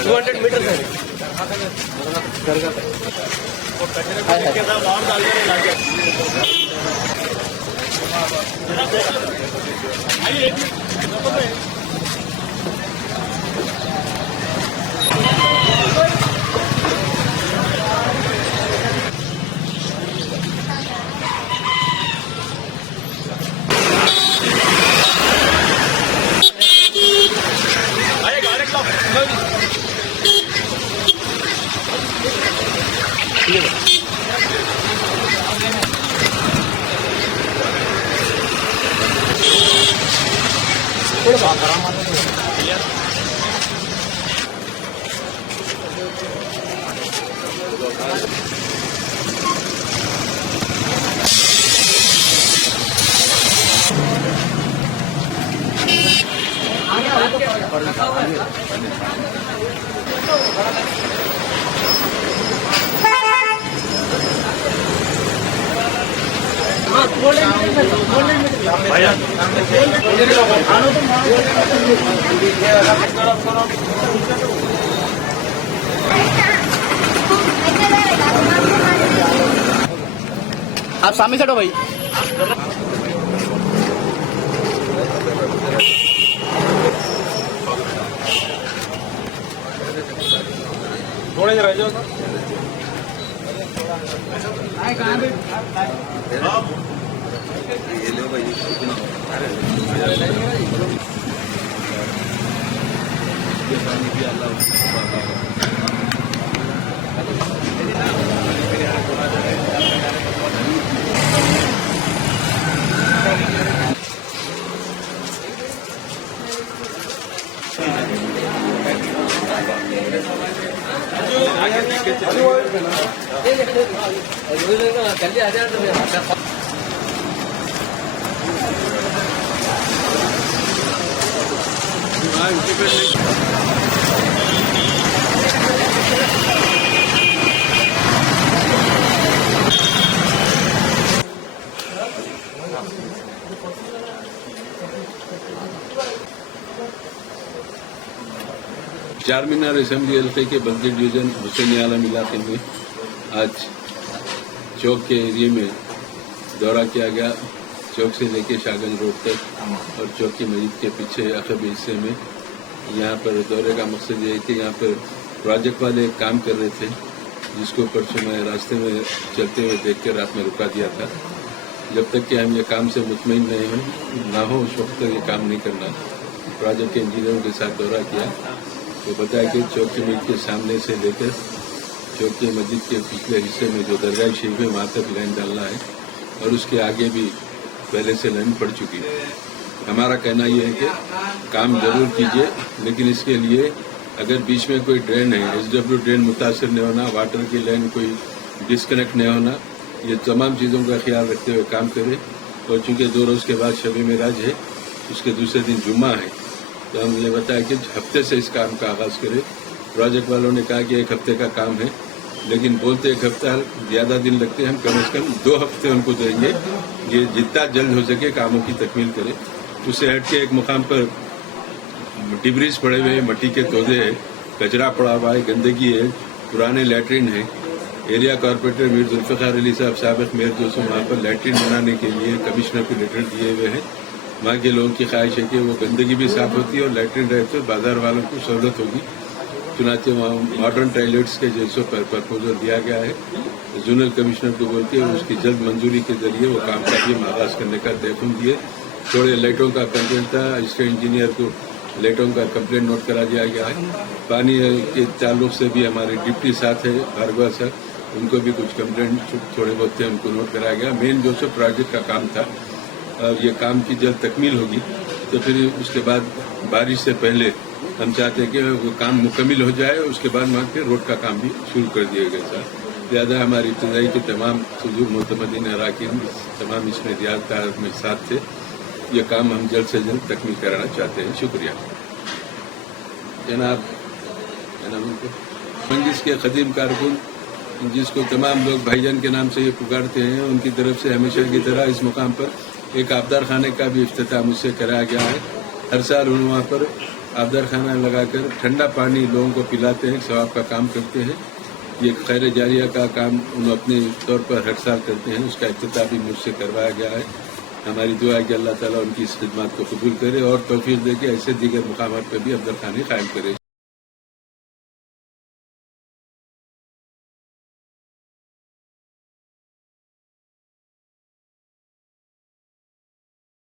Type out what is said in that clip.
$200 metre है। आप सामने से हटो भाई। थोड़े रह जाओ ये लो भाई। जल्दी आ जाए। चार मीनार असेंबली हल्के के बल्दी डिवीजन हुसैनी आलम इलाके में आज चौक के एरिया में दौरा किया गया। चौक से लेके शाहगंज रोड तक और चौक की मस्जिद के पीछे अखब हिस्से में यहाँ पर दौरे का मकसद ये है कि यहाँ पर प्रोजेक्ट वाले काम कर रहे थे, जिसको परसों मैं रास्ते में चलते हुए देख कर रात में रुका दिया था। जब तक कि हम ये काम से मुतमईन ना हो उस वक्त तक ये काम नहीं करना। प्रोजेक्ट के इंजीनियरों के साथ दौरा किया तो बताया कि चौक की मस्जिद के सामने से लेकर चौक की मस्जिद के पिछले हिस्से में जो दरगाह शरीफ है वहाँ तक लाइन डालना है और उसके आगे भी पहले से लाइन पड़ चुकी है। हमारा कहना यह है कि काम जरूर कीजिए, लेकिन इसके लिए अगर बीच में कोई ड्रेन है, SW ड्रेन मुतासर नहीं होना, वाटर की लाइन कोई डिस्कनेक्ट नहीं होना, ये तमाम चीज़ों का ख्याल रखते हुए काम करें। और चूंकि 2 रोज़ के बाद शब मेराज है, उसके दूसरे दिन जुम्मा है, तो हम ये बताया कि हफ्ते से इस काम का आगाज़ करें। प्रोजेक्ट वालों ने कहा कि 1 हफ्ते का काम है, लेकिन बोलते 1 हफ्ता ज़्यादा दिन लगते हैं, हम कम से कम 2 हफ्ते उनको देंगे। ये जितना जल्द हो सके कामों की तकमील करें। उससे हट के एक मुकाम पर डिब्रीज पड़े हुए हैं, मट्टी के तोदे हैं, कचरा पड़ा हुआ है, गंदगी है, पुराने लैट्रिन है। एरिया कॉर्पोरेटर मीर जुल्फ़िकार अली साहब साबिक़ मेयर जो सो वहाँ पर लैट्रिन बनाने के लिए कमिश्नर को लेटर दिए हुए हैं। वहाँ के लोगों की ख्वाहिश है कि वो गंदगी भी साफ होती है और लैट्रिन रहे तो बाजार वालों को सहूलत होगी। चुनाचे वहाँ मॉडर्न टॉयलेट्स के जैसों पर प्रपोजल दिया गया है। जोनल कमिश्नर को बोल के उसकी जल्द मंजूरी के जरिए वो काम का भी आगाज करने का तयफुम दिए। थोड़े लाइटों का कंप्लेंट था, असिस्टेंट इंजीनियर को लाइटों का कंप्लेंट नोट करा दिया गया है। पानी के ताल्लुक से भी हमारे डिप्टी साथ है भार्गवा सर, उनको भी कुछ कंप्लेंट थोड़े बहुत थे, उनको नोट कराया गया। मेन जो सो प्रोजेक्ट का काम था और ये काम की जल्द तकमील होगी तो फिर उसके बाद बारिश से पहले हम चाहते हैं कि वो काम मुकम्मल हो जाए, उसके बाद वहाँ के रोड का काम भी शुरू कर दिया गया था। लिहाजा हमारी इब्तदाई के तमाम सुजूर मोतमदीन अराकीन तमाम इसमें रियाजदार में साथ थे। ये काम हम जल्द से जल्द तकमील कराना चाहते हैं। शुक्रिया जनाब। मंगिस के कदीम कारकुन जिसको तमाम लोग भाईजान के नाम से ये पुकारते हैं, उनकी तरफ से हमेशा की तरह इस मुकाम पर एक आबदार खाने का भी इफ्तिताह मुझसे कराया गया है। हर साल उन वहाँ पर आबदार खाना लगाकर ठंडा पानी लोगों को पिलाते हैं, सवाब का काम करते हैं। ये खैर जारिया का काम उन अपने तौर पर हर साल करते हैं, उसका इफ्तिताह भी मुझसे करवाया गया है। हमारी दुआ है कि अल्लाह ताला उनकी इस खिदमत को कबूल करे और तौफीक दे के ऐसे दीगर मुकामात पर भी अब्दुल खाने कायम करे।